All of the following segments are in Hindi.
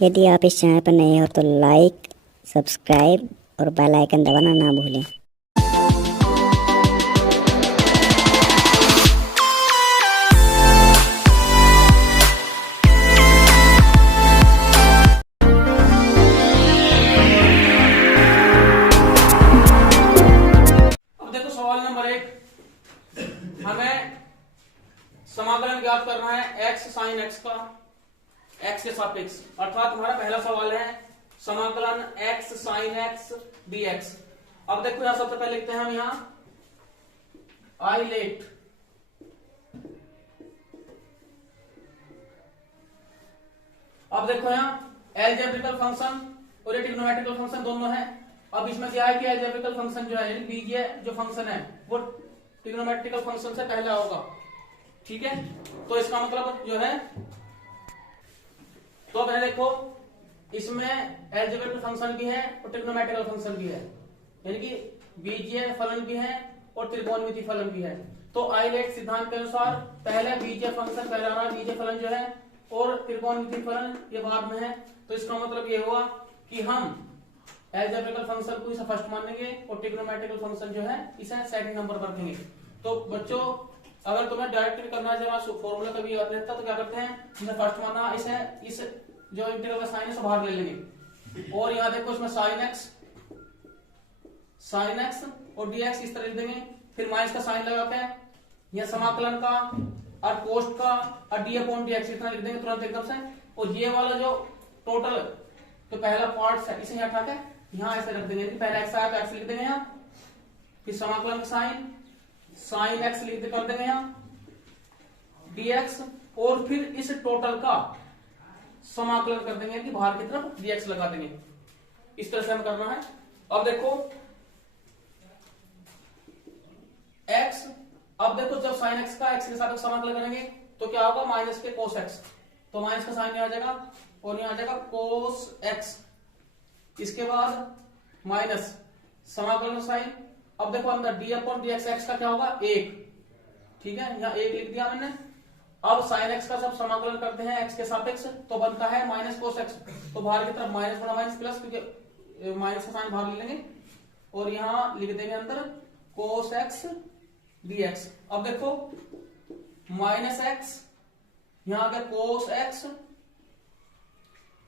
यदि आप इस चैनल पर नए हो तो लाइक, सब्सक्राइब और बेल आइकन दबाना ना भूलें। अब देखो सवाल नंबर 1, हमें समाकलन ज्ञात करना है x sin x का x के सापेक्ष, अर्थात हमारा पहला सवाल है समाकलन x sin x dx। अब देखो यहां सबसे पहले लिखते हैं हम यहां आई लेट अब देखो यहां एलजेब्रिकल फंक्शन और ट्रिग्नोमेट्रिकल फंक्शन दोनों है। अब इसमें क्या है कि एलजेब्रिकल फंक्शन जो है यानी बीजीय जो फंक्शन है वो ट्रिग्नोमेट्रिकल फंक्शन से पहला होगा, ठीक है। तो इसका मतलब जो है, तो अब देखो इसमें एलजेब्रिकल फंक्शन भी है और ट्रिग्नोमेट्रिकल फंक्शन भी है, यानी कि बीजीय फलन भी है और त्रिकोणमिति फलन भी है। तो आइलेट सिद्धांत के अनुसार पहले बीजीय फंक्शन पहला रहा, बीजीय फलन जो है, और त्रिकोणमिति फलन ये बाद में है। तो इसका मतलब ये हुआ कि हम एलजेब्रिकल फंक्शन को इसे फर्स्ट मानेंगे और ट्रिग्नोमेट्रिकल फंक्शन जो है इसे सेकंड नंबर पर रखेंगे। तो बच्चों अगर तुम्हें डायरेक्ट करना है जब फॉर्मूला कभी याद रहता तो क्या करते हैं, हमने फर्स्ट माना, इसे इस जो इंटीग्रल का साइन है उसे बाहर ले लेंगे और यहाँ देखो इसमें साइन एक्स और डीएक्स इस तरह लिख देंगे, फिर माइनस का साइन लगा के यह समाकलन का और कोष्ट का और डी अपॉन डीएक्स इतना लिख देंगे तुरंत एकदम से। और ये वाला जो टोटल तो पहला पार्ट है इसे यहाँ उठा के यहाँ ऐसे रख देंगे, पहले एक्स आया तो एक्स लिख देंगे यहाँ, फिर समाकलन का साइन एक्स लिख कर देंगे यहाँ dx, और फिर इस टोटल का समाकलन कर देंगे कि बाहर की तरफ dx लगा देंगे। इस तरह से हम करना है। अब देखो x, अब देखो जब sin x का x के साथ समाकलन करेंगे तो क्या होगा, माइनस के cos x, तो माइनस का साइन यहाँ आ जाएगा और यहाँ आ जाएगा cos x, इसके बाद माइनस समाकलन साइन। अब देखो अंदर D upon D x, x का क्या होगा 1, ठीक है, यहाँ 1 लिख दिया मैंने। अब साइन एक्स का जब समाकलन करते हैं एक्स के सापेक्ष तो बनता है माइनस कोस एक्स, तो बाहर की तरफ माइनस बना माइनस प्लस, क्योंकि माइनस का साइन बाहर ले लेंगे और यहाँ लिख देंगे अंदर कोस एक्स डी एक्स। अब देखो माइनस एक्स, यहाँ आ गया कोस एक्स।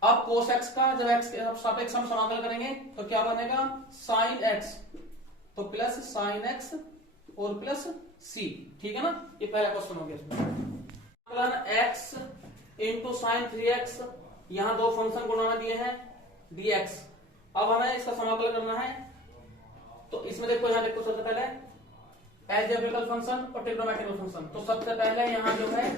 अब cos x का जब x के सापेक्ष हम समाकलन करेंगे तो क्या बनेगा sin x, तो प्लस sin x और प्लस c, ठीक है ना। ये पहला क्वेश्चन हो गया। समाकलन x इंटू साइन 3x, यहाँ दो फंक्शन गुणा दिए हैं dx। अब हमें इसका समाकलन करना है, तो इसमें देखो यहाँ देखो सबसे पहले एलजेब्रिकल फंक्शन और ट्रिग्नोमेट्रिकल फंक्शन। तो सबसे पहले यहाँ जो है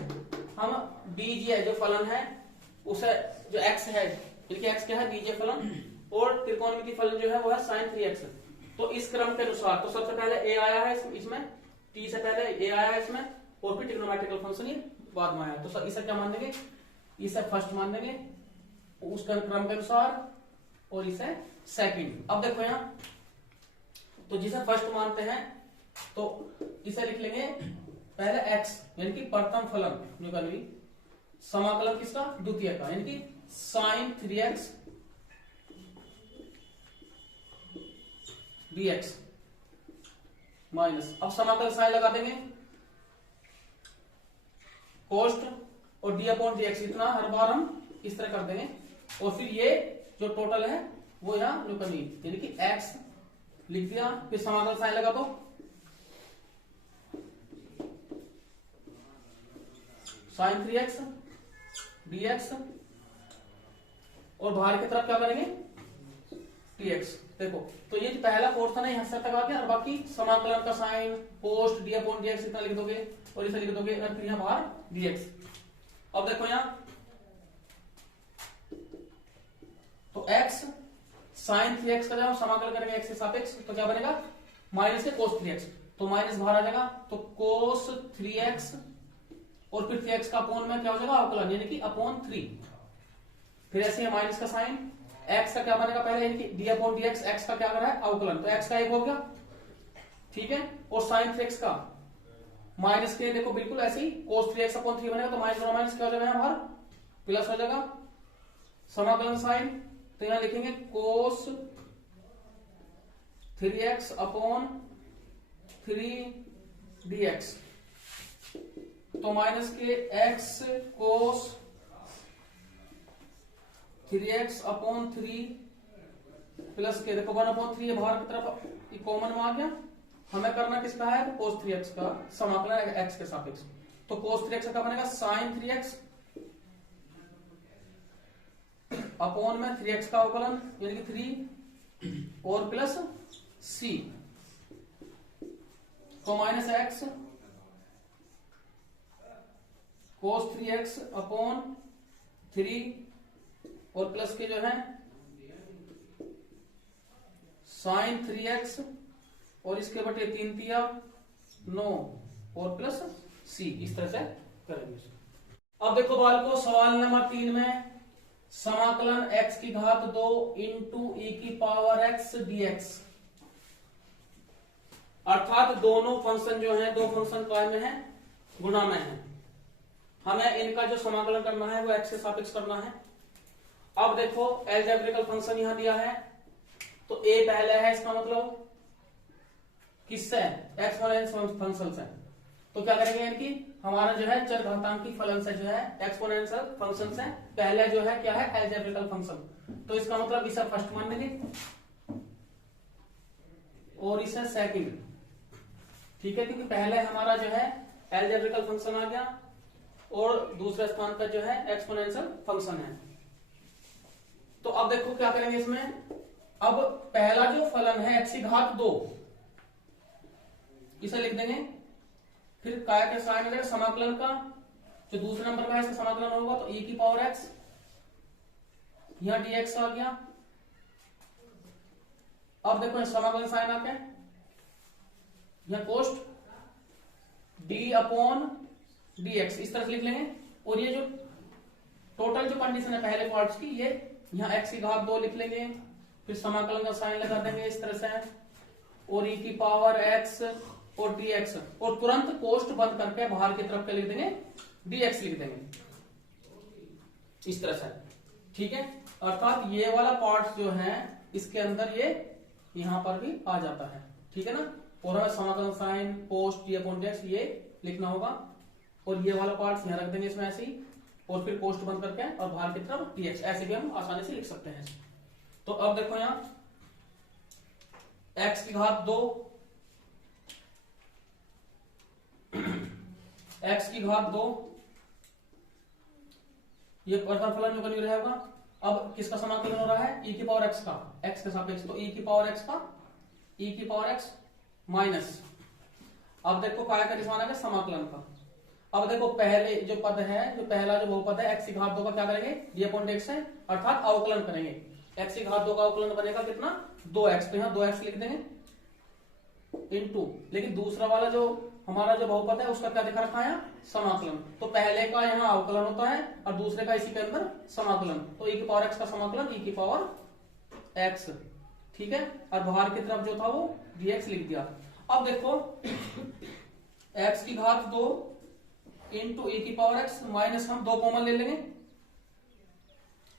हम बीजीय जो फलन है उसे जो x है, देखिए x क्या है बीजीय फलन, और त्रिकोणमिति फलन जो है वो है sin 3x। तो इस क्रम के अनुसार तो सबसे पहले a आया है इसमें, t से पहले a आया है इसमें, और फिर ट्रिग्नोमेट्रिकल फंक्शन ये बाद में आया। तो इसे क्या मान देंगे, इसे फर्स्ट मान देंगे उस क्रम के अनुसार और इसे सेकंड। अब देखो यहाँ, तो जिसे फर्स्ट मानते हैं तो इसे लिख लेंगे पहले x, यानी कि प्रथम फलन जो कभी समाकलन किसका, द्वितीय का, यानी कि sin 3x dx माइनस, अब समाकलन साइन लगा देंगे कोष्ट और डी अपॉन dx, इतना हर बार हम इस तरह कर देंगे, और फिर ये जो टोटल है वो यहाँ लुकनी, यानी कि x लिख दिया, फिर समाकलन साइन लगा दो sin 3x dx, और बाहर की तरफ क्या करेंगे dx। देखो तो ये पहला पोर्शन है यहाँ से तक आ गया, और बाकी समाकलन का साइन पोस्ट डी अपॉन dx इतना लिख दोगे और इसे लिख दोगे, और फिर यहाँ बाहर dx। अब देखो यहाँ तो x sin 3x का जब हम समाकलन करेंगे x के सापेक्ष तो क्या बनेगा माइनस के cos 3x, तो माइनस बाहर आ जाएगा तो cos 3x, और फिर 3x का अपोन में क्या हो जाएगा अवकलन, यानी कि अपॉन 3। फिर ऐसे है माइनस का साइन, x का क्या बनेगा पहले, यानी कि D upon D x, x का क्या कर रहा है अवकलन, तो x का 1 हो गया, ठीक है। और साइन 3x का माइनस के देखो बिल्कुल ऐसे ही cos 3x अपॉन 3 बनेगा, तो माइनस माइनस क्या हो जाएगा यहाँ बाहर प्लस हो जाएगा समाकलन साइन, तो यहां लिखेंगे कोस 3x अपॉन 3dx, तो माइनस के x कोस 3x अपॉन 3 प्लस के, देखो 1/3 बाहर की तरफ ये कॉमन में आ गया। हमें करना किसका है, तो cos 3x का समाकलन x के सापेक्ष, तो cos 3x का बनेगा sin 3x अपॉन में 3x का अवकलन यानी कि 3 और प्लस c, तो minus x cos 3x upon 3 और प्लस के जो है sin 3x और इसके बटे 3 तिया 9 और प्लस c, इस तरह से करेंगे। अब देखो बालको सवाल नंबर 3 में समाकलन x की घात 2 इंटू e की पावर x dx, अर्थात दोनों फंक्शन जो है, दो फंक्शन काय में है, गुणा में है। हमें इनका जो समाकलन करना है वो x के सापेक्ष करना है। अब देखो एल्जेब्रिकल फंक्शन यहां दिया है, तो a पहले है, इसका मतलब किससे, एक्सपोनेंशियल फंक्शन से। तो क्या करेंगे, इनकी हमारा जो है चर घातांकी फलन से जो है एक्सपोनेंशियल फंक्शन से पहले जो है क्या है, एल्जेब्रिकल फंक्शन, तो इसका मतलब इसे फर्स्ट मान लेंगे और इसे सेकंड, ठीक है, क्योंकि पहले हमारा जो है एल्जेब्रिकल फंक्शन आ गया और दूसरे स्थान पर जो है एक्सपोनेंशियल फंक्शन है। तो अब देखो क्या करेंगे इसमें, अब पहला जो फलन है x की घात 2 इसे लिख देंगे, फिर काय के साइन रहेगा समाकलन का, जो दूसरे नंबर का है इसका समाकलन होगा तो e की पावर x, यहां dx आ गया। अब देखो समाकलन साइन आ गया, यहां कोष्ट d अपॉन dx इस तरह से लिख लेंगे। और ये जो टोटल जो कंडीशन है पहले पार्ट्स की, ये यहां x की घात 2 लिख लेंगे, फिर समाकलन का साइन लगा देंगे इस तरह से, और e की पावर x और dx, और तुरंत कोष्ट बंद करके बाहर की तरफ के लिख देंगे dx लिख देंगे इस तरह से, ठीक है। अर्थात ये वाला पार्ट जो है इसके अंदर ये यहां पर भी आ जाता है, ठीक है ना। और हमें समाकलन साइन कोष्ट d अपॉन dx ये लिखना होगा, और ये वाला पार्ट यहां रख देंगे इसमें ऐसे ही, और फिर कोष्ट बंद करके और बाहर की तरफ dx, ऐसे भी हम आसानी से लिख सकते हैं। तो अब देखो यहां x की घात 2 x की घात 2 ये प्रथम फलन जो बनी रहेगा। अब किसका समाकलन हो रहा है, e की पावर x का, x के सापेक्ष, तो e की पावर x का e की पावर x माइनस, अब देखो काय का निशान है समाकलन का। अब देखो पहले जो पद है, जो पहला जो बहुपद है x की घात 2 का क्या करेंगे, d अपॉन dx है, अर्थात अवकलन करेंगे। x की घात 2 का अवकलन बनेगा कितना, 2x, तो यहाँ 2x लिख देंगे इनटू, लेकिन दूसरा वाला जो हमारा जो बहुपद है उसका क्या दिखा रखा है, समाकलन, तो पहले का यहाँ अवकलन होता है और दूसरे का इसी के अंदर समाकलन, तो e की पावर x का समाकलन e की पावर x, ठीक है, और बाहर की तरफ जो था वो dx लिख दिया। अब देखो x की घात 2 इंटू e की पावर x माइनस, हम 2 कॉमन ले लेंगे,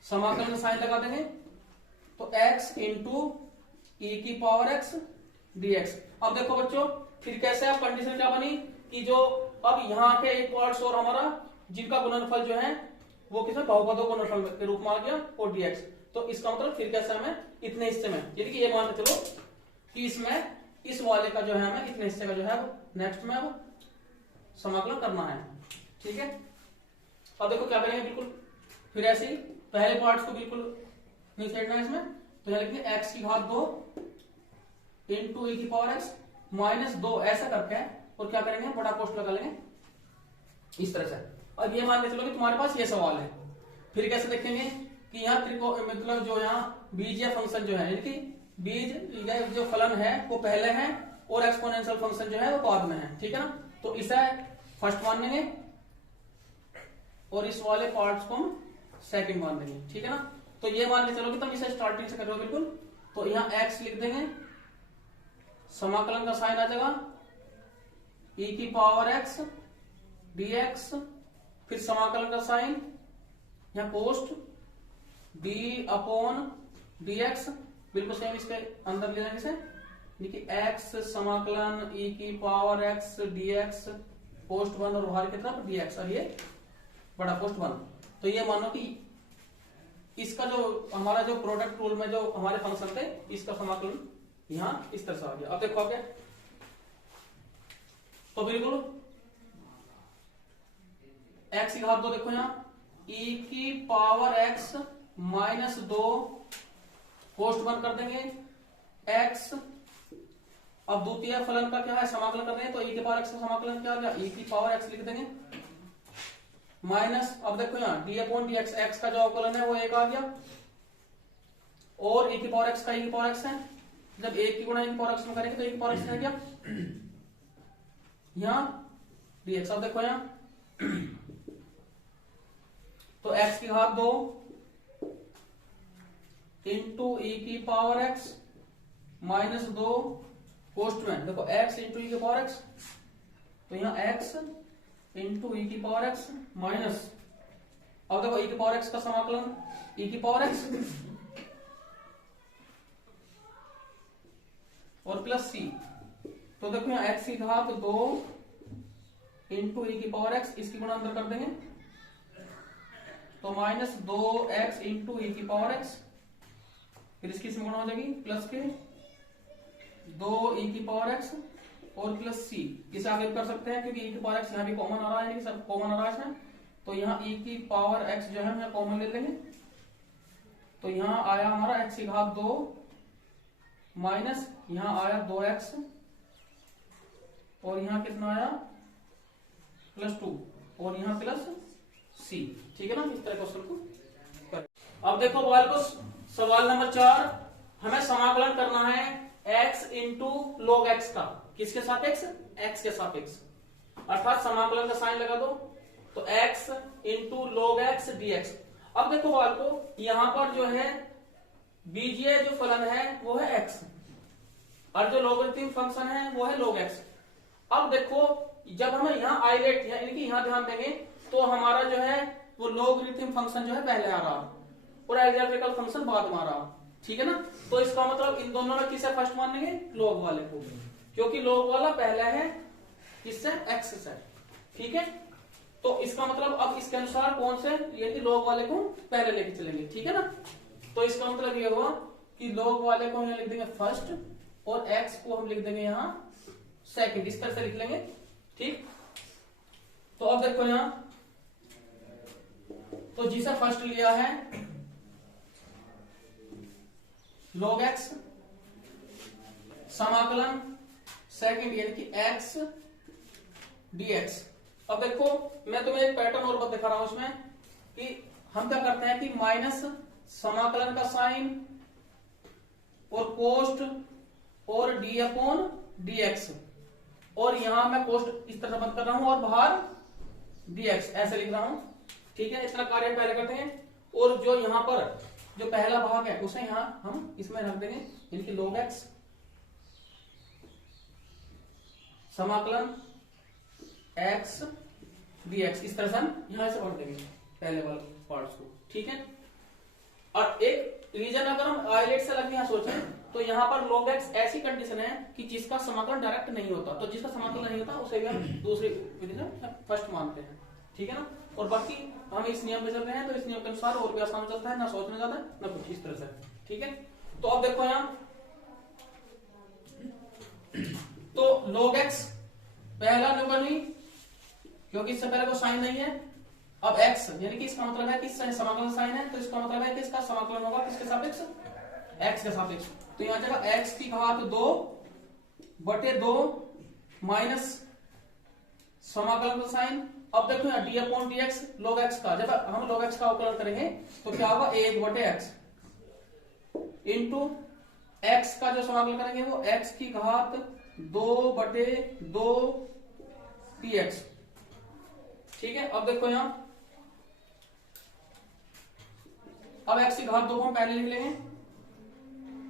समाकलन में साइन लगा देंगे, तो x इंटू e की पावर x dx। अब देखो बच्चों फिर कैसे आप कंडीशन क्या बनी कि जो अब यहाँ के एक पार्ट्स और हमारा जिनका गुणनफल जो है वो किसी बहुपदों गुणनफल के रूप में आ गया और dx, तो इसका मतलब फिर कैसे हमें इतने हिस्से में, यानी कि ये मान के चलो कि इसमें इस वाले का जो है हमें इतने हिस्से का जो है नेक्स्ट में अब समाकलन करना है, ठीक है। अब देखो क्या करेंगे, बिल्कुल फिर ऐसे ही पहले पार्ट्स को बिल्कुल नहीं छेड़ना है इसमें, तो यहां लिखेंगे x की घात 2 इंटू e की पावर x माइनस 2 ऐसा करके, और क्या करेंगे बड़ा कोष्ठ लगा लेंगे इस तरह से। अब ये मान के चलो कि तुम्हारे पास ये सवाल है, फिर कैसे देखेंगे कि यहाँ त्रिको मतलब जो यहाँ बीजीय फंक्शन जो है, यानी कि बीज जो फलन है वो पहले है और एक्सपोनेंशियल फंक्शन जो है वो बाद में है, ठीक है ना। तो इसे फर्स्ट मान लेंगे और इस वाले पार्ट्स को हम सेकंड मान देंगे, ठीक है ना। तो ये मान के चलो कि तुम इसे स्टार्टिंग से कर रहे हो बिल्कुल, तो यहाँ x लिख देंगे, समाकलन का साइन आ जाएगा e की पावर x dx, फिर समाकलन का साइन यहाँ कोष्ट डी अपॉन डी एक्स, बिल्कुल सेम इसके अंदर ले जाएंगे इसे, देखिए एक्स समाकलन ई की power x D x post 1 और बाहर की तरफ डी एक्स, और ये बड़ा पोस्ट 1। तो ये मानो कि इसका जो हमारा जो प्रोडक्ट रूल में जो हमारे फंक्शन थे, इसका समाकलन यहां इस तरह से आ गया। अब देखो आगे, तो बिल्कुल एक्स की घात 2 देखो यहां ई की पावर एक्स माइनस 2 पोस्ट 1 कर देंगे एक्स। अब द्वितीय फलन का क्या है, समाकलन कर रहे हैं, तो ई की पावर एक्स का समाकलन क्या आ गया, ई की पावर एक्स लिख देंगे माइनस, अब देखो यहाँ D upon D x, x का जो अवकलन है वो 1 आ गया, और ई की पावर एक्स का ई की पावर एक्स है, जब 1 की गुणा ई की पावर एक्स में करेंगे तो ई की पावर एक्स रह गया यहाँ डी एक्स। अब देखो यहाँ तो एक्स की घात 2 इंटू ई की पावर एक्स माइनस 2 पोस्ट में, देखो एक्स इंटू ई की पावर एक्स, तो यहाँ एक्स इंटू ई की पावर एक्स माइनस, अब देखो ई की पावर एक्स का समाकलन ई की पावर एक्स और प्लस सी, तो देखो यहाँ एक्स की घात 2 इंटू ई की पावर एक्स, इसकी गुणा अंदर कर देंगे तो माइनस 2x इंटू ई की पावर एक्स, फिर इसकी गुणा हो जाएगी प्लस के 2 ई की पावर एक्स और प्लस सी, इसे आगे कर सकते हैं क्योंकि ई की पावर एक्स यहाँ भी कॉमन आ रहा है, सब कॉमन आ रहा है, तो यहाँ ई की पावर एक्स जो है हम कॉमन ले लेंगे, तो यहाँ आया हमारा एक्स की घात 2 माइनस यहाँ आया 2x और यहाँ कितना आया प्लस 2 और यहाँ प्लस सी, ठीक है ना। इस तरह क्वेश्चन को कर। अब देखो को सवाल नंबर 4, हमें समाकलन करना है x इंटू लॉग एक्स का, किसके सापेक्ष, x के सापेक्ष, अर्थात समाकलन का साइन लगा दो, तो x into log x dx। अब देखो को यहां पर जो है बीजीय जो फलन है वो है x और जो लॉगरिथमिक फंक्शन है वो है log x। अब देखो जब हमें यहाँ आइलेट यानी कि यहाँ ध्यान देंगे तो हमारा जो है वो लॉगरिथमिक फंक्शन जो है पहले आ रहा और अलजेब्रिकल फंक्शन बाद में आ रहा, ठीक है ना। तो इसका मतलब इन दोनों में किसे फर्स्ट मानेंगे, log वाले को, क्योंकि log वाला पहला है किससे, x से, ठीक है। तो इसका मतलब अब इसके अनुसार कौन से यानी log वाले को पहले लेके चलेंगे, ठीक है ना। तो इसका मतलब ये हुआ कि log वाले को यहाँ लिख देंगे फर्स्ट और x को हम लिख देंगे यहाँ सेकंड, इस तरह से लिख लेंगे, ठीक। तो अब देखो यहाँ, तो जिसे फर्स्ट लिया है log x समाकलन सेकंड यानी कि x dx। अब देखो मैं तुम्हें एक पैटर्न और दिखा रहा हूं इसमें कि हम क्या करते हैं कि माइनस समाकलन का साइन और कोस्ट और d अपॉन dx, और यहां मैं कोस्ट इस तरह बंद कर रहा हूं और बाहर dx ऐसे लिख रहा हूं, ठीक है। इतना कार्य पहले करते हैं, और जो यहां पर जो पहला भाग है उसे यहां हम इसमें रख देंगे यानी कि log x समाकलन x dx, इस तरह से हम यहां से पढ़ देंगे पहले वाले पार्ट्स को, ठीक है। और एक रीजन अगर हम आइलेट से लग यहां सोचें तो यहाँ पर log x ऐसी कंडीशन है कि जिसका समाकलन डायरेक्ट नहीं होता, तो जिसका समाकलन नहीं होता उसे भी हम दूसरी विधि से फर्स्ट मानते हैं, ठीक है ना। और बाकी हम इस नियम पे चल रहे हैं तो इस नियम के अनुसार और भी आसान चलता है, ना सोचने जाता है ना कुछ, इस तरह से, ठीक है। तो अब देखो यहाँ तो log x पहला नंबर नहीं क्योंकि इससे पहले कोई साइन नहीं है। अब x यानी कि इसका मतलब है कि समाकलन साइन है, तो इसका मतलब है कि इसका समाकलन होगा किसके सापेक्ष, x के सापेक्ष। तो यहां जगह x की घात 2/2 माइनस समाकलन का साइन। अब देखो यहाँ d upon dx log x का, जब हम log x का अवकलन करेंगे तो क्या होगा 1/x इंटू x का जो समाकलन करेंगे वो x की घात 2/2 dx, ठीक है। अब देखो यहाँ अब x की घात 2 को हम पहले लिख लेंगे,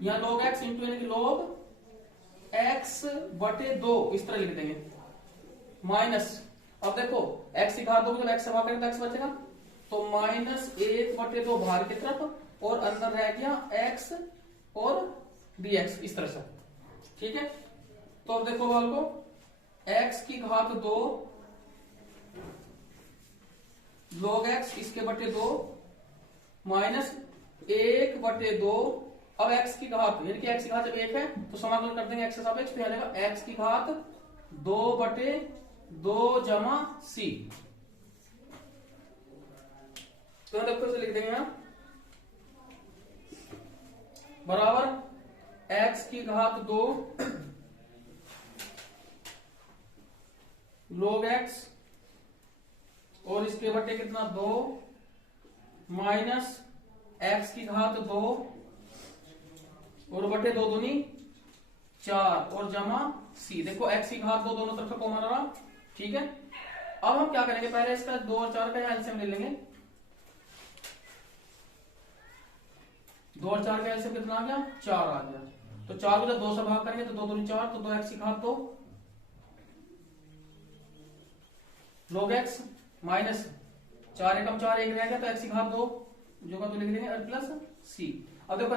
यहाँ log x इंटू यानी कि log x/2 इस तरह लिख देंगे माइनस। अब देखो x की घात 2 को जब x से भाग करेंगे तो x बचेगा, तो -1/2 बाहर की तरफ और अंदर रह गया x और dx, इस तरह से। ठीक है, तो अब देखो बाल को, x की घात 2 log x इसके बटे 2 माइनस 1/2। अब x की घात यानी कि x की घात जब 1 है तो समाकलन कर देंगे x के सापेक्ष, तो जाएगा x की घात 2/2 जमा c। तो देखो इसे लिख देंगे हम बराबर x की घात 2 log x और इसके बटे कितना 2 माइनस x की घात 2 और बटे 2 दूनी 4 और जमा c। देखो x की घात 2 दोनों तरफ कॉमन रहा। ठीक है, अब हम क्या करेंगे, पहले इसका 2 और 4 का एलसीएम ले लेंगे। 2 और 4 का एलसीएम कितना आ गया, 4 आ गया। तो 4 को जब 2 से भाग करेंगे तो 2 दूनी 4, तो 2x की घात 2 log x माइनस 4 एकम 4 1 रह गया, तो x की घात 2 जो का तो लिख देंगे प्लस c। अब देखो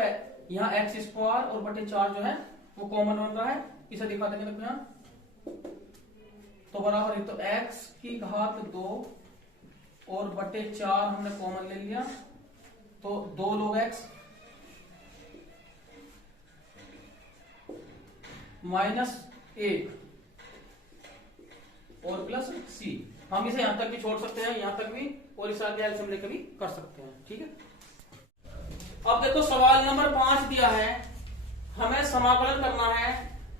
यहाँ एक्स स्क्वायर और बटे 4 जो है वो कॉमन बन रहा है, इसे दिखा देंगे। देखो यहाँ तो बराबर है, तो x की घात 2 और बटे 4 हमने कॉमन ले लिया, तो 2 log x माइनस 1 और प्लस c। हम इसे यहां तक भी छोड़ सकते हैं, यहां तक भी, और इस आगे एलसीएम लेकर भी कर सकते हैं। ठीक है, अब देखो सवाल नंबर 5 दिया है, हमें समाकलन करना है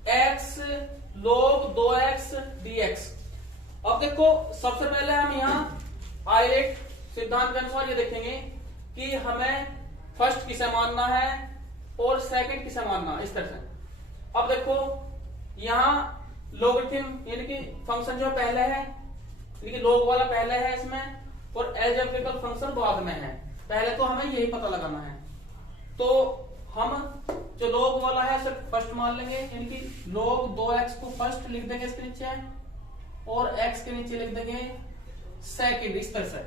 x log 2x dx। अब देखो सबसे पहले हम यहाँ आइलेट सिद्धांत के अनुसार ये देखेंगे कि हमें फर्स्ट किसे मानना है और सेकंड किसे मानना है, इस तरह से। अब देखो यहाँ लोगरिथम यानी कि फंक्शन जो पहले है, यानी कि लोग वाला पहले है इसमें, और एल्जेब्रिकल फंक्शन बाद में है। पहले तो हमें यही पता लगाना है, तो हम जो log वाला है सिर्फ फर्स्ट मान लेंगे, यानी कि log 2x को फर्स्ट लिख देंगे इसके नीचे, और x के नीचे लिख देंगे सेकंड, इस तरह से।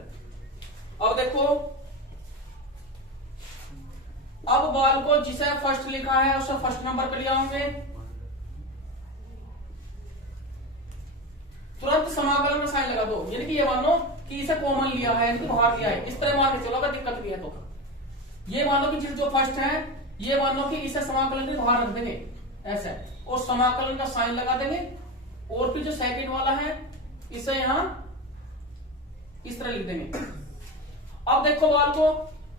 अब देखो, अब बाल को जिसे फर्स्ट लिखा है उसे फर्स्ट नंबर पे ले आऊंगे, तुरंत समाकलन में साइन लगा दो, यानी कि ये मानो कि इसे कॉमन लिया है, यानी कि बाहर लिया है, इस तरह मान के चलो। अगर दिक्कत भी है तो ये मान लो कि जो फर्स्ट है ये मान लो कि इसे समाकलन के बाहर रख देंगे ऐसे, और समाकलन का साइन लगा देंगे, और फिर जो सेकंड वाला है इसे यहां इस तरह लिख देंगे। अब देखो बाल को,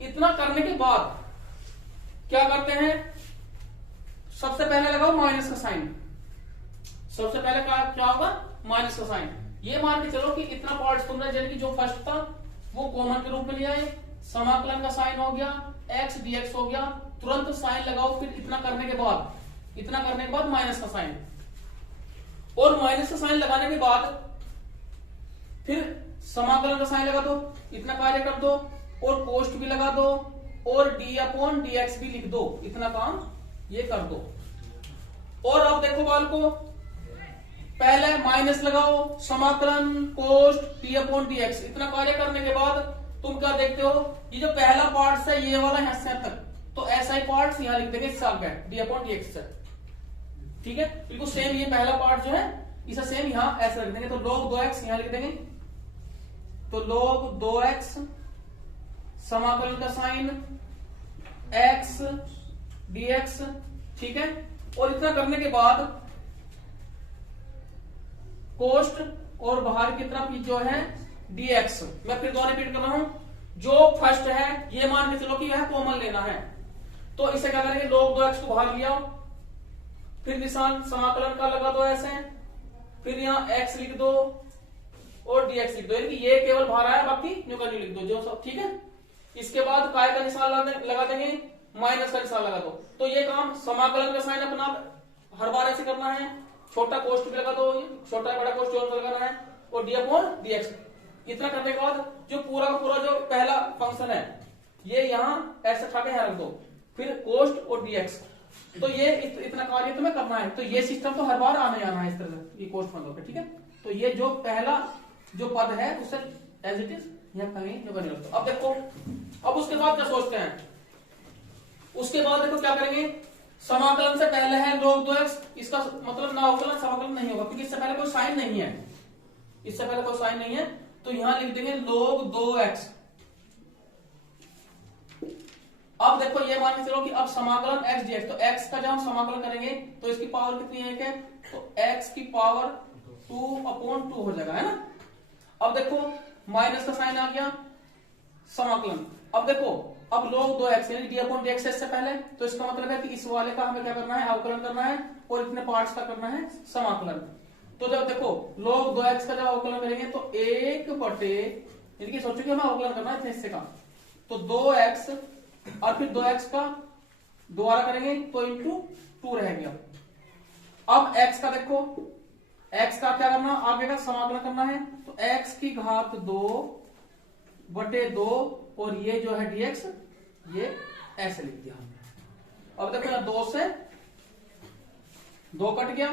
इतना करने के बाद क्या करते हैं, सबसे पहले लगाओ माइनस का साइन। सबसे पहले क्या होगा, माइनस का साइन। ये मान के चलो कि इतना पार्ट तुमने, यानी कि जो फर्स्ट था वो कॉमन के रूप में लिया है, समाकलन का साइन हो गया, x dx हो गया, तुरंत साइन लगाओ। फिर इतना करने के बाद माइनस का साइन, और माइनस का साइन लगाने के बाद फिर समाकलन का साइन लगा दो, इतना कार्य कर दो, और कोष्ट भी लगा दो, और d/dx भी लिख दो, इतना काम ये कर दो। और अब देखो बाल को, पहले माइनस लगाओ, समाकलन, कोष्ट, d/dx, इतना कार्य करने के बाद तुम क्या देखते हो, ये जो पहला पार्ट है ये वाला यहाँ से तक, तो ऐसा ही पार्ट यहाँ लिख देंगे इससे आगे d/dx से। ठीक है, बिल्कुल सेम ये पहला पार्ट जो है इसे सेम यहाँ ऐसे लिख देंगे, तो log 2x यहाँ लिख देंगे, तो log 2x समाकलन का साइन x dx। ठीक है, और इतना करने के बाद कोष्ट और बाहर की तरफ जो है dx। मैं फिर दोबारा रिपीट कर रहा हूं, जो फर्स्ट है ये मान के चलो कि यह कॉमन लेना है, तो इसे क्या करेंगे, log 2x को बाहर लिया, फिर निशान समाकलन का लगा दो ऐसे, फिर यहाँ x लिख दो और dx लिख दो, यानी कि ये केवल बाहर आया, बाकी न्यू का न्यू लिख दो जो सब। ठीक है, इसके बाद काय का निशान लगा देंगे, माइनस का निशान लगा दो। तो ये काम समाकलन का साइन अपना हर बार ऐसे करना है, छोटा कोष्ट भी लगा दो, छोटा बड़ा कोष्ट जो लगाना है, और d/dx। इतना करने के बाद जो पूरा का पूरा जो पहला फंक्शन है ये यहाँ ऐसे उठा के यहाँ रख दो, फिर कोष्ट और dx। तो ये इतना कार्य तुम्हें करना है, तो ये सिस्टम तो हर बार आने जाना है इस तरह से, ये कोष्ट फंक्शन पे। ठीक है, तो ये जो पहला जो पद है उसे एज इट इज यहाँ कहीं जो करने लगता। अब देखो, अब उसके बाद क्या सोचते हैं, उसके बाद देखो क्या करेंगे, समाकलन से पहले है log 2x, इसका मतलब ना अवकलन समाकलन नहीं होगा क्योंकि इससे पहले कोई साइन नहीं है, इससे पहले कोई साइन नहीं है, तो यहां लिख देंगे log 2x। अब देखो ये मान के चलो कि अब समाकलन x dx, तो x का जब हम समाकलन करेंगे तो इसकी पावर कितनी है, क्या, तो x की पावर 2/2 हो जाएगा, है ना। अब देखो माइनस का साइन आ गया, समाकलन। अब देखो अब log 2x यानी d/dx इससे पहले, तो इसका मतलब है कि इस वाले का हमें क्या करना है, अवकलन करना है, और इतने पार्ट्स का करना है समाकलन। तो जब देखो log 2x का जब अवकलन करेंगे तो 1 यानी कि सोचो कि हमें अवकलन करना है इतने हिस्से का, तो 2x और फिर 2x का दोबारा करेंगे तो इंटू 2 रह गया। अब x का देखो, x का क्या करना, आगे का समाकलन करना है, तो x की घात 2/2 और ये जो है dx ये ऐसे लिख दिया हमने। अब देखो यहाँ 2 से 2 कट गया,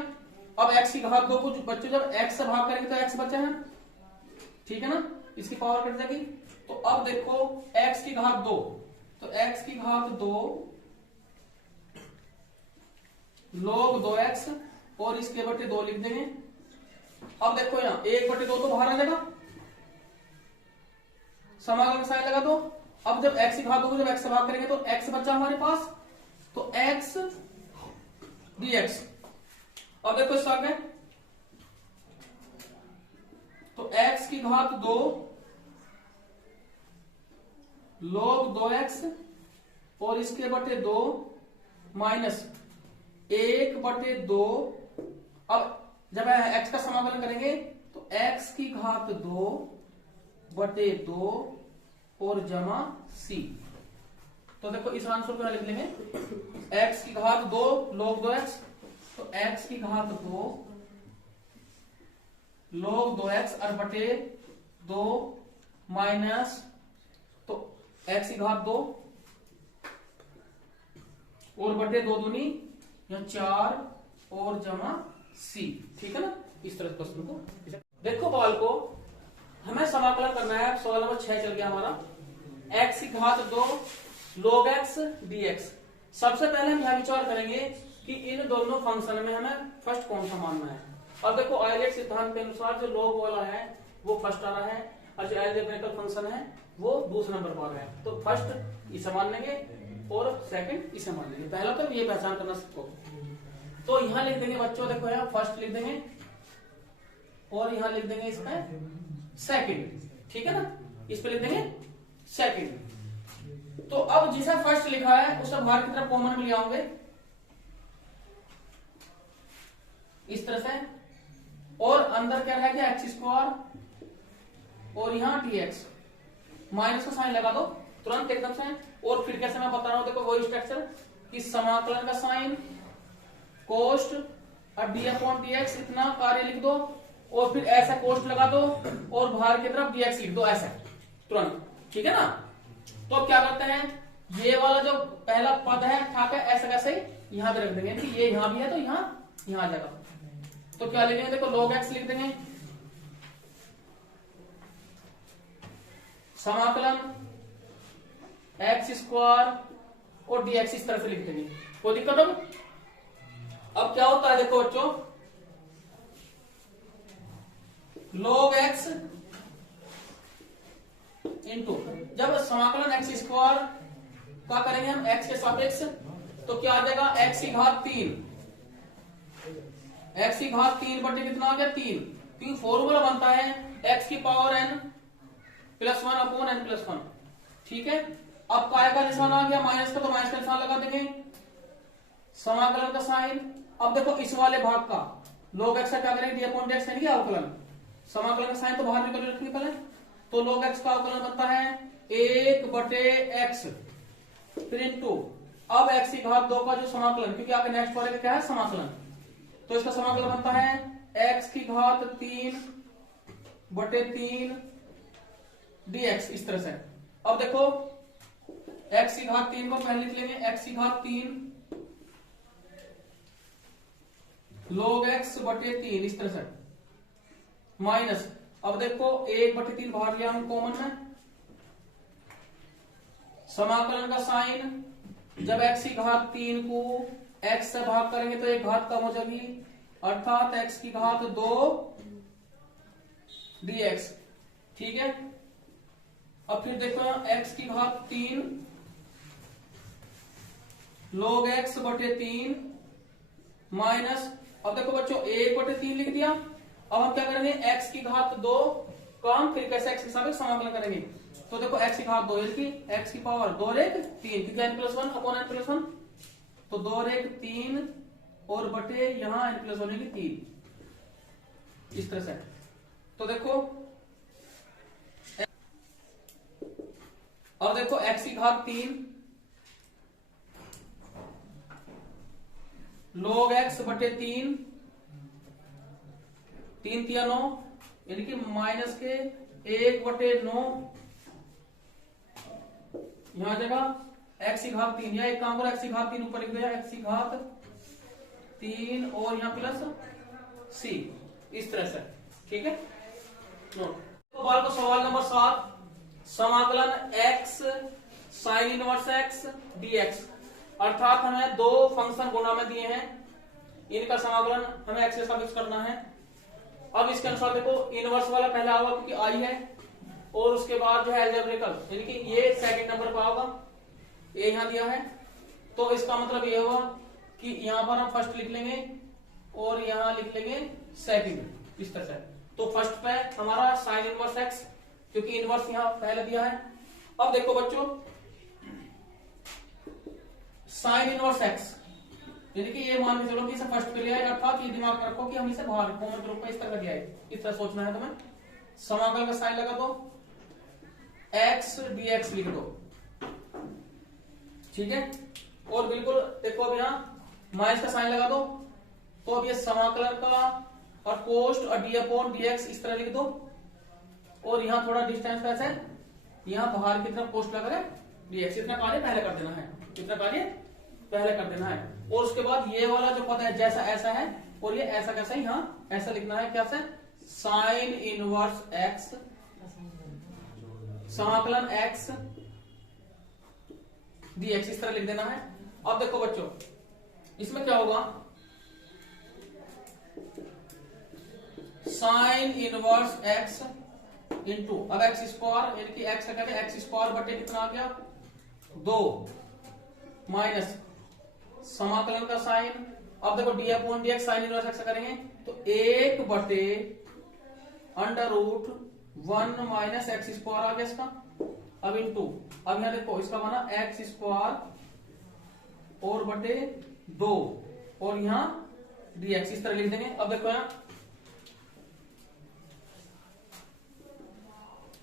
अब x की घात 2 को बच्चों जब x से भाग करेंगे तो x बचा है, ठीक है ना, इसकी पावर कट जाएगी। तो अब देखो x की घात 2, तो x की घात 2 log 2x और इसके बटे 2 लिख देंगे। अब देखो यहाँ 1/2 तो बाहर आ जाएगा, समाकलन साइन लगा दो। अब जब x की घात 2 को जब x से भाग करेंगे तो x बचा हमारे पास, तो x dx। अब देखो इस आगे, तो x की घात 2 log 2x और इसके बटे 2 माइनस 1/2। अब जब x का समाकलन करेंगे तो x की घात 2/2 और जमा c। तो देखो इस आंसर को लिख लेंगे, x की घात 2 log 2x, तो x की घात 2 log 2x और बटे 2 माइनस, तो x की घात 2 और बटे 2 दूनी या 4 और जमा c, ठीक है ना। इस तरह क्वेश्चन को देखो, बॉल को हमें समाकलन करना है। सवाल नंबर 6 चल गया हमारा, x की घात 2 log x dx। सबसे पहले हम यह विचार करेंगे कि इन दोनों फंक्शन में हमें फर्स्ट कौन सा मानना है। और देखो आइलेट सिद्धांत के अनुसार जो log वाला है वो फर्स्ट आ रहा है, और जो अलजेब्रिकल फंक्शन है वो दूसरे नंबर पर आ रहा है। तो फर्स्ट इसे मान लेंगे और सेकंड इसे मान लेंगे। पहला तो ये पहचान करना सबको, तो यहां लिख देंगे बच्चों, देखो यहाँ फर्स्ट लिख देंगे और यहां लिख देंगे इसमें सेकंड, ठीक है ना, इस पे लिख देंगे सेकंड। तो अब जिसे फर्स्ट लिखा है उसे बाहर की तरफ कॉमन में ले आओगे इस तरह से, और अंदर क्या रह गया x² और यहां dx, माइनस का साइन लगा दो तुरंत एकदम से। और फिर कैसे मैं बता रहा हूं, देखो वही स्ट्रक्चर कि समाकलन का साइन कोस्ट और d/dx इतना कार्य लिख दो, और फिर ऐसा कोस्ट लगा दो और बाहर की तरफ dx लिख दो ऐसा तुरंत, ठीक है ना। तो अब क्या करते हैं, ये वाला जो पहला पद है ठाक है ऐसा कैसे ही यहां पे रख देंगे कि ये यहां भी है तो यहां आ जाएगा। तो क्या लिखेंगे, देखो log x लिख देंगे, समाकलन x² और dx इस तरह से लिख देंगे, कोई दिक्कत होगी। अब क्या होता है देखो बच्चों, log x इंटू, जब समाकलन x² का करेंगे हम x के सापेक्ष, तो क्या आ जाएगा x की घात 3, x की घात 3 बटे कितना आ गया 3, क्योंकि फॉर्मूला बनता है x की पावर n + 1/n+1, ठीक है। अब काय का निशान आ गया माइनस का, तो माइनस का निशान लगा देंगे, समाकलन का साइन। अब देखो इस वाले भाग का log x का क्या करेंगे, d/dx यानी कि अवकलन, समाकलन का साइन तो बाहर निकल रखेंगे पहले, तो log x का अवकलन बनता है 1/x, फिर इंटू अब x की घात 2 का जो समाकलन, क्योंकि आगे नेक्स्ट वाले का क्या है समाकलन, तो इसका समाकलन बनता है x की घात 3/3 dx इस तरह से। अब देखो x की घात 3 को पहले लिख लेंगे, x की घात 3 log x/3 इस तरह से, माइनस, अब देखो 1/3 बाहर लिया हम कॉमन में, समाकलन का साइन जब x की घात 3 को x से भाग करेंगे तो एक घात कम हो जाएगी, अर्थात x की घात 2 dx। ठीक है, अब फिर देखो यहाँ x की घात 3 log x बटे 3 माइनस, अब देखो बच्चों 1/3 लिख दिया। अब हम क्या करेंगे, x की घात 2 का हम फिर कैसे x के सापेक्ष समाकलन करेंगे। तो देखो x की घात 2 यानी x की पावर 2 रेख 3 क्योंकि n+1 अपॉन n+1, तो 2 रेख 3 और बटे यहां n+1 की 3, इस तरह से। तो देखो अब देखो x की घात 3 log x बटे 3, 3 3 9 यानी कि माइनस के 1/9, यहां जगह x की घात 3, या एक काम करो x की घात 3 ऊपर लिख दिया, x की घात 3 और यहां प्लस c, इस तरह से। ठीक है, तो बाल को सवाल नंबर 7, समाकलन x sin inverse x dx, अर्थात हमें दो फंक्शन गुणा में दिए हैं, इनका समाकलन हमें x के सापेक्ष करना है। अब इसके अनुसार देखो इनवर्स वाला पहला होगा क्योंकि आई है, और उसके बाद जो है अलजेब्रिकल यानी कि ये सेकंड नंबर पर होगा, ये यहां दिया है। तो इसका मतलब ये होगा कि यहां पर हम फर्स्ट लिख लेंगे और यहां लिख लेंगे सेकंड, इस तरह से। तो फर्स्ट पे हमारा साइन इनवर्स एक्स, क्योंकि इनवर्स यहां पहले दिया है। अब देखो बच्चों साइन इनवर्स एक्स यानी कि ये मान के चलो कि इसे फर्स्ट पे लिया है, अर्थात ये दिमाग में रखो कि हम इसे बाहर कॉमन ग्रुप में इस तरह लिया है, इस तरह सोचना है तुम्हें। समाकल का साइन लगा दो, x dx लिख दो। ठीक है, और बिल्कुल देखो अब यहां माइनस का साइन लगा दो, तो अब ये समाकलन का और कोस्ट और d अपॉन dx इस तरह लिख दो, और यहां थोड़ा डिस्टेंस कैसे, यहां बाहर की तरफ कोस्ट लगा है dx, इतना कार्य पहले कर देना है, इतना कार्य पहले कर देना है। और उसके बाद ये वाला जो पद है जैसा ऐसा है, और ये ऐसा कैसा यहाँ ऐसा लिखना है, क्या से साइन इनवर्स x समाकलन x dx, इस तरह लिख देना है। अब देखो बच्चों इसमें क्या होगा, साइन इनवर्स x इंटू, अब एक्स स्क्वायर यानी कि x का कहते हैं एक्स स्क्वायर बटे कितना आ गया 2 माइनस समाकलन का साइन। अब देखो D upon D x sign inverse x करेंगे तो 1 बटे √1 माइनस एक्स स्क्वायर आ गया इसका। अब इंटू, अब यहां देखो इसका बना एक्स स्क्वायर और बटे 2 और यहां dx, इस तरह लिख देंगे। अब देखो यहां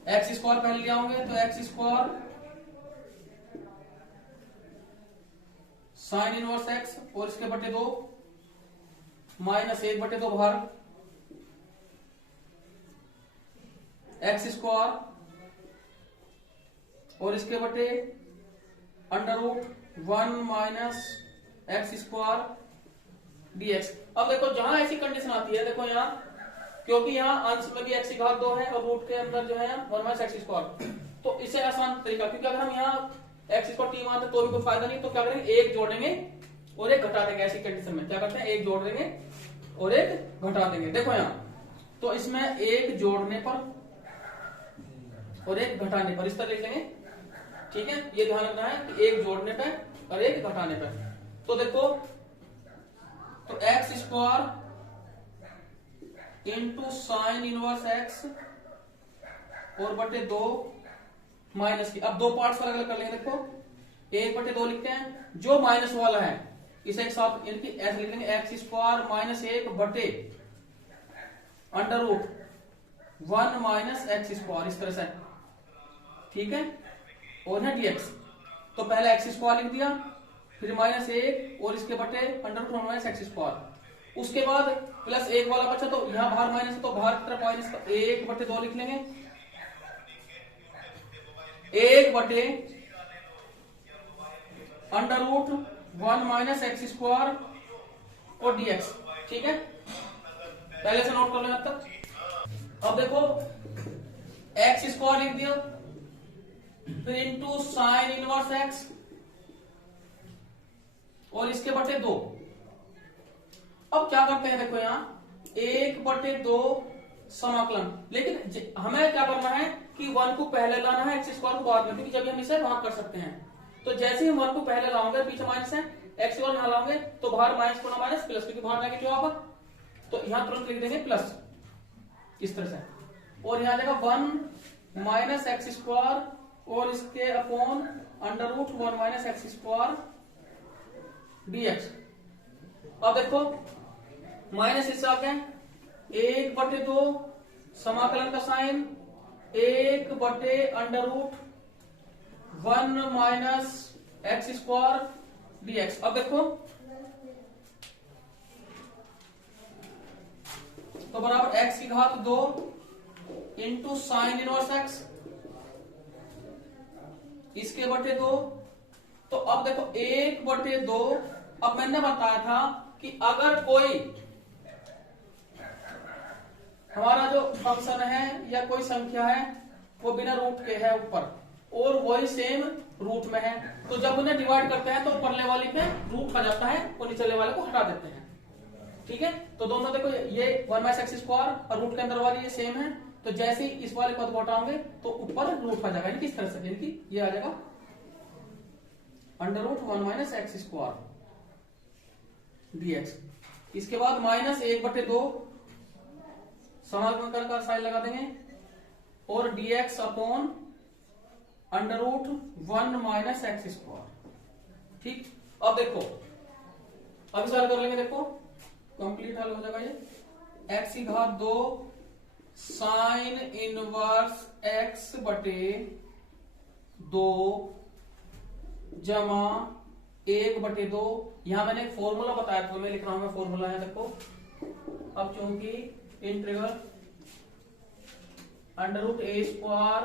एक्स स्क्वायर पहले ले आओगे तो x square sine inverse x और इसके बटे 2 माइनस 1 बटे 2 बाहर एक्स स्क्वायर और इसके बटे √1 माइनस एक्स स्क्वायर dx। अब देखो जहां ऐसी कंडीशन आती है, देखो यहां क्योंकि यहां अंश में भी x की घात 2 है और रूट के अंदर जो है 1 माइनस एक्स स्क्वायर, तो इसे आसान तरीका, क्योंकि अगर हम यहाँ एक्स को टी मानते तो भी कोई फायदा नहीं, तो क्या करेंगे एक जोड़ेंगे और एक घटा देंगे। ऐसी कंडीशन में क्या करते हैं, एक जोड़ देंगे और एक घटा देंगे। देखो यहाँ तो इसमें एक जोड़ने पर और एक घटाने पर इस तरह लिख लेंगे। ठीक है, ये ध्यान रखना है कि एक जोड़ने पे और एक घटाने पे। तो देखो तो x square into sine inverse x और बटे 2 माइनस की, अब दो पार्ट्स अलग अलग कर लेंगे। देखो 1 बटे 2 लिखते हैं, जो माइनस वाला है इसे एक साथ यानी कि ऐसे लिख लेंगे एक्स स्क्वायर माइनस 1 बटे √1 माइनस एक्स स्क्वायर, इस तरह से। ठीक है, और है dx, तो पहले एक्स स्क्वायर लिख दिया, फिर माइनस 1 और इसके बटे √1 माइनस एक्स स्क्वायर, उसके बाद प्लस 1 वाला बचा, तो यहां बाहर माइनस है तो बाहर की तरफ माइनस 1 बटे 2 लिख लेंगे, 1 बटे √1 माइनस एक्स स्क्वायर और dx। ठीक है, पहले से नोट कर लो अब तक। अब देखो एक्स स्क्वायर लिख दिया, फिर इंटू साइन इनवर्स एक्स और इसके बटे 2। अब क्या करते हैं, देखो यहाँ 1/2 समाकलन, लेकिन हमें क्या करना है कि 1 को पहले लाना है, x स्क्वायर को बाद में, क्योंकि जब हम इसे भाग कर सकते हैं। तो जैसे ही हम 1 को पहले लाओगे, पीछे माइनस है, x स्क्वायर यहाँ लाओगे तो बाहर माइनस गुना माइनस प्लस, क्योंकि बाहर नेगेटिव आएगा, तो यहाँ तुरंत लिख देंगे प्लस इस तरह से। और यहाँ जाएगा 1 माइनस एक्स स्क्वायर और इसके upon under root 1 minus x square dx। अब देखो माइनस इससे आ गया 1/2 समाकलन का sine under root 1 minus x square dx। अब देखो तो बराबर x की घात 2 इंटू साइन इनवर्स x इसके बटे 2। तो अब देखो 1/2। अब मैंने बताया था कि अगर कोई हमारा जो फंक्शन है या कोई संख्या है वो बिना रूट के है ऊपर और वही सेम रूट में है, तो जब उन्हें डिवाइड करते हैं तो ऊपरले वाली पे रूट आ जाता है और निचले वाले को हटा देते हैं। ठीक है, तो दोनों देखो ये 1 माइनस एक्स स्क्वायर और रूट के अंदर वाली ये सेम है, तो जैसे ही इस वाले पद को हटाओगे तो ऊपर रूट आ जाएगा, यानी कि इस तरह से, यानी कि ये आ जाएगा under root 1 minus x square dx। इसके बाद माइनस 1/2 समाकलन का साइन लगा देंगे और dx upon under root 1 minus x square. ठीक, अब देखो अब इस कर लेंगे, देखो कंप्लीट हल हो जाएगा ये। x की घात 2 साइन इनवर्स x बटे 2 जमा 1/2। यहां मैंने एक फॉर्मूला बताया था, मैं लिख रहा हूं, मैं फॉर्मूला है देखो। अब चूंकि integral under root a square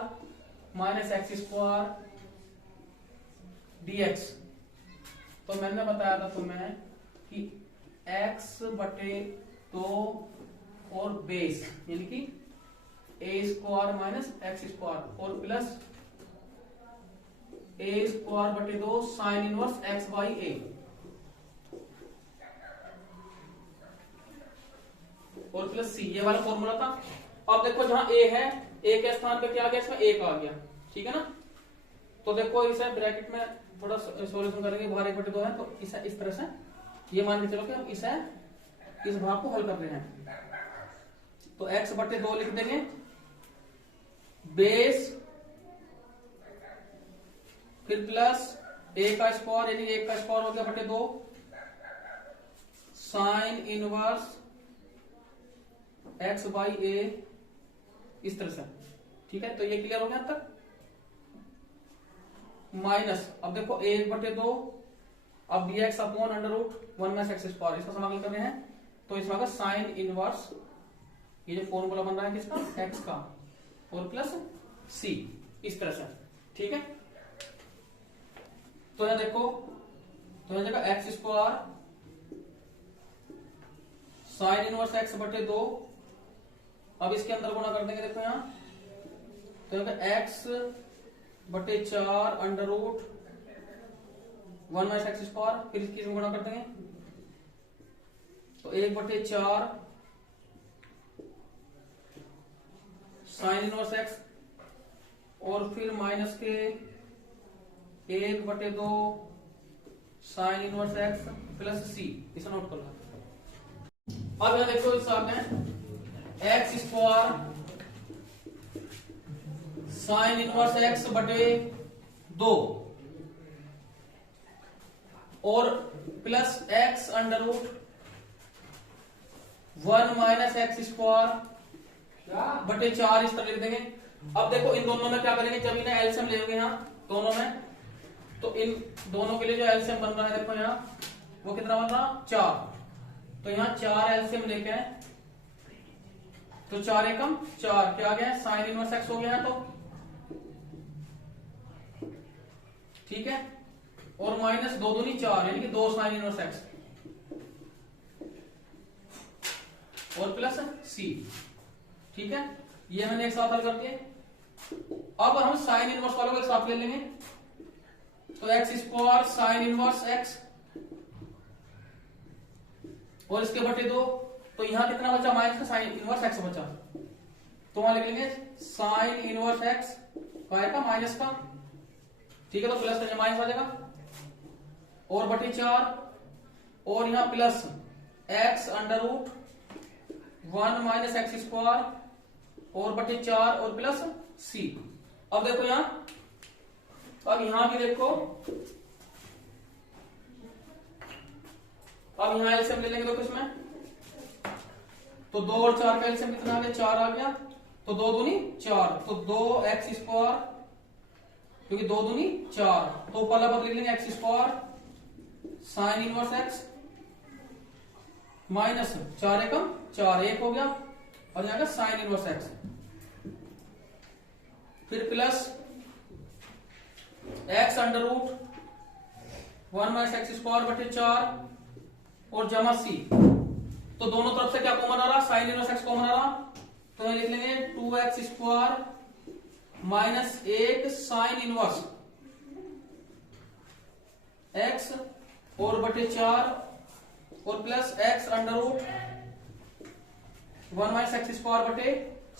minus x square dx, तो मैंने बताया था तुम्हें कि x/2 और बेस यानी कि a square minus x square और plus a square sine inverse x by a। और प्लस c, ये वाला फॉर्मूला था। अब देखो जहां a है, a के स्थान पे क्या आ गया, इसमें 1 आ गया। ठीक है ना, तो देखो इसे ब्रैकेट में थोड़ा सॉल्यूशन करेंगे, बाहर 1/2 है, तो इसे इस तरह से ये मान के चलो कि हम इसे इस भाग को हल कर रहे हैं, तो x/2 लिख देंगे बेस फिर प्लस a का स्क्वायर यानी 1 का स्क्वायर हो गया बटे 2 sign inverse x by a इस तरह से। ठीक है, तो ये क्लियर हो गया अब तक। माइनस अब देखो 1/2 अब dx upon under root 1 minus x square, इसका समाकलन कर रहे हैं, तो इसमें आएगा साइन इनवर्स ये जो फॉर्मूला बन रहा है किसका, x का, और प्लस c इस तरह से। ठीक है, तो यहां देखो तो यहां जगह x square sine inverse x बटे 2, अब इसके अंदर गुणा कर देंगे, देखो यहां तो x/4 under root 1 minus x square, फिर इसकी गुणा कर देंगे तो 1/4 साइन इनवर्स x और फिर माइनस के 1/2 sine inverse x plus c, इसे नोट कर लो। अब यहां देखो इस में x square sine inverse x बटे 2 और plus x under root 1 minus x square बटे 4 इस तरह लिख देंगे। अब देखो इन दोनों में क्या करेंगे, जब इन्हें एलसीएम लेंगे यहाँ दोनों में, तो इन दोनों के लिए जो एलसीएम बन रहा है देखो यहाँ वो कितना बन रहा 4, तो यहाँ 4 एलसीएम लेके आए तो 4 एकम 4 क्या आ गया, साइन इनवर्स एक्स हो गया है, तो ठीक है, और माइनस 2 दूनी 4 यानी कि 2 साइन इनवर्स एक्स और प्लस c। ठीक है, ये मैंने एक साथ हल कर दिए। अब हम साइन इनवर्स वालों को एक साथ ले लेंगे, तो x square sine inverse x और इसके बटे 2, तो यहाँ कितना बचा, माइनस का साइन इनवर्स एक्स बचा, तो वहां लिख लेंगे साइन इनवर्स एक्स का माइनस का, ठीक है, तो प्लस का माइनस आ जाएगा, और बटे 4, और यहाँ plus x under root 1 minus x square, और बटे 4 और प्लस सी। अब देखो यहां, अब यहां भी देखो, अब यहां एलसीएम ले लेंगे, देखो इसमें तो 2 और 4 का एलसीएम कितना आ गया, 4 आ गया, तो 2 दूनी 4, तो 2 एक्स स्क्वायर, क्योंकि 2 दूनी 4, तो पहला पद लिख लेंगे x square sine inverse x minus 4 एकम 4, 1 हो गया, और यहां का साइन इनवर्स एक्स, फिर plus x under root 1 minus x square बटे 4 और जमा सी, तो दोनों तरफ से क्या कॉमन आ रहा, साइन इनवर्स एक्स कॉमन आ रहा, तो ये लिख लेंगे 2x square minus 1 sine inverse x और बटे 4 और plus x under root 1 minus x square बटे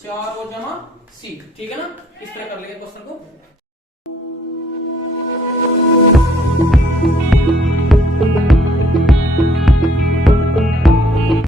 4 और जमा सी, ठीक है ना। इस तरह कर लेंगे क्वेश्चन को।